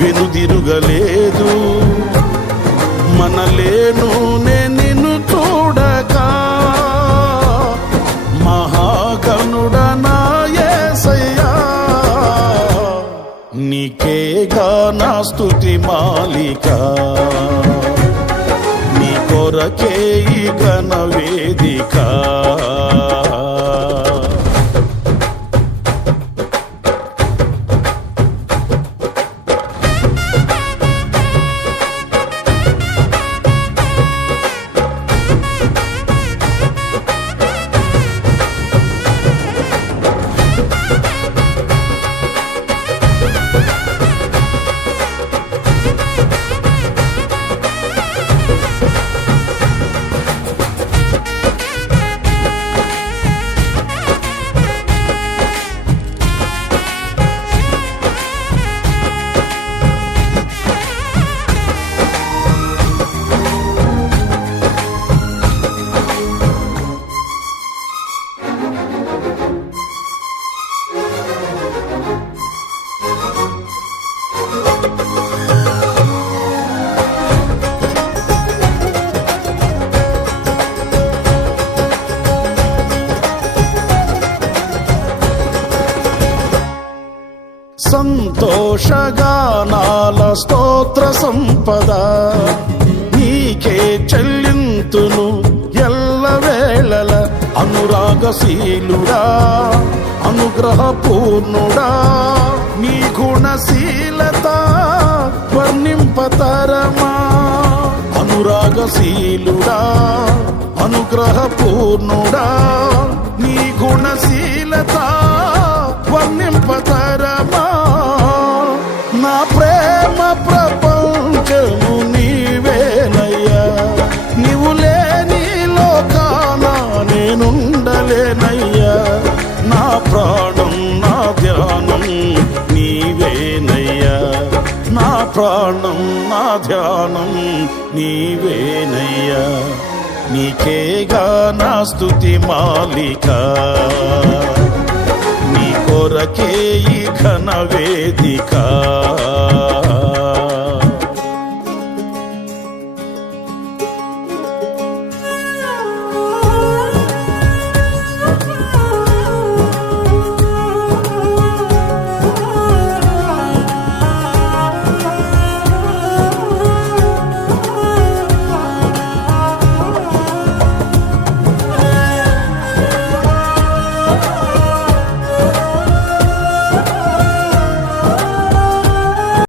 వెనుదిరుగలేదు. మనలేను నిన్ను చూడక మహాగణుడనా యేసయ్యా, నీకేగా నా స్తుతి మాలిక, నీ కొరకే ఈ ఘన వేదిక. సంతోషగానాల స్తోత్ర సంపద నీకే చెల్లింతును ఎల్లవేళల. అనురాగశీలుడా అనుగ్రహపూర్ణుడా, నీ గుణశీలత వర్ణింపతరమా. అనురాగశీలుడా అనుగ్రహపూర్ణుడా, నీ గుణశీలత వర్ణింపతరమా. నా ప్రేమ ప్రపంచము నీవేనయ్యా, నీవు లేని లోకాన నేనుండలేనయ్యా. నా ప్రాణం నా ధ్యానం నీవేనయ్యా, నా ప్రాణం నా ధ్యానం నీవేనయ్యా. నీకేగా నా స్తుతి మాలిక, నీ కొరకే ఈ ఘన వేదిక.